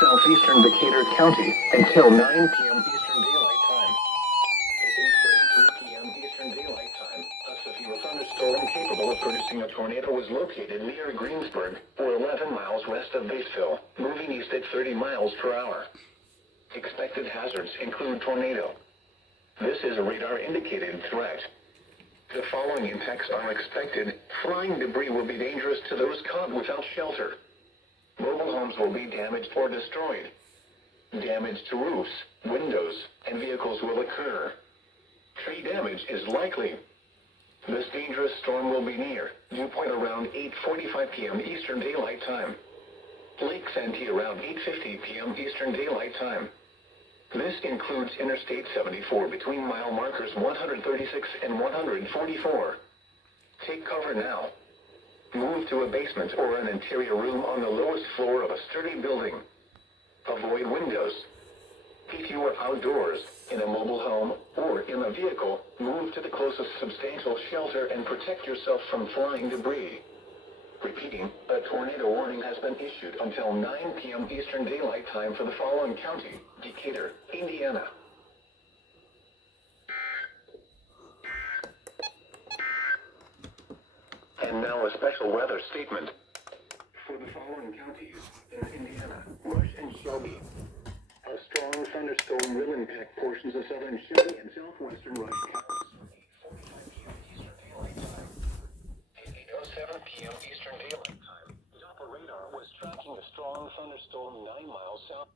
southeastern Decatur County until 9 p.m. Eastern Daylight Time. At 8:33 p.m. Eastern Daylight Time, a severe thunderstorm capable of producing a tornado was located near Greensburg, or 11 miles west of Batesville, moving east at 30 miles per hour. Expected hazards include tornado. This is a radar-indicated threat. The following impacts are expected. Flying debris will be dangerous to those caught without shelter. Mobile homes will be damaged or destroyed. Damage to roofs, windows, and vehicles will occur. Tree damage is likely. This dangerous storm will be near dew point around 8:45 p.m. Eastern Daylight Time. Lake Santee around 8:50 p.m. Eastern Daylight Time. This includes Interstate 74 between mile markers 136 and 144. Take cover now. Move to a basement or an interior room on the lowest floor of a sturdy building. Avoid windows. If you are outdoors, in a mobile home, or in a vehicle, move to the closest substantial shelter and protect yourself from flying debris. Repeating, a tornado warning has been issued until 9 p.m. Eastern Daylight Time for the following county: Decatur, Indiana. And now a special weather statement. For the following counties in Indiana: Rush and Shelby. A strong thunderstorm will impact portions of southern Shelby and southwestern Rush counties from 8:45 p.m. Eastern Daylight Time. At 8:07 p.m. Eastern Daylight Time, Doppler radar was tracking a strong thunderstorm 9 miles south.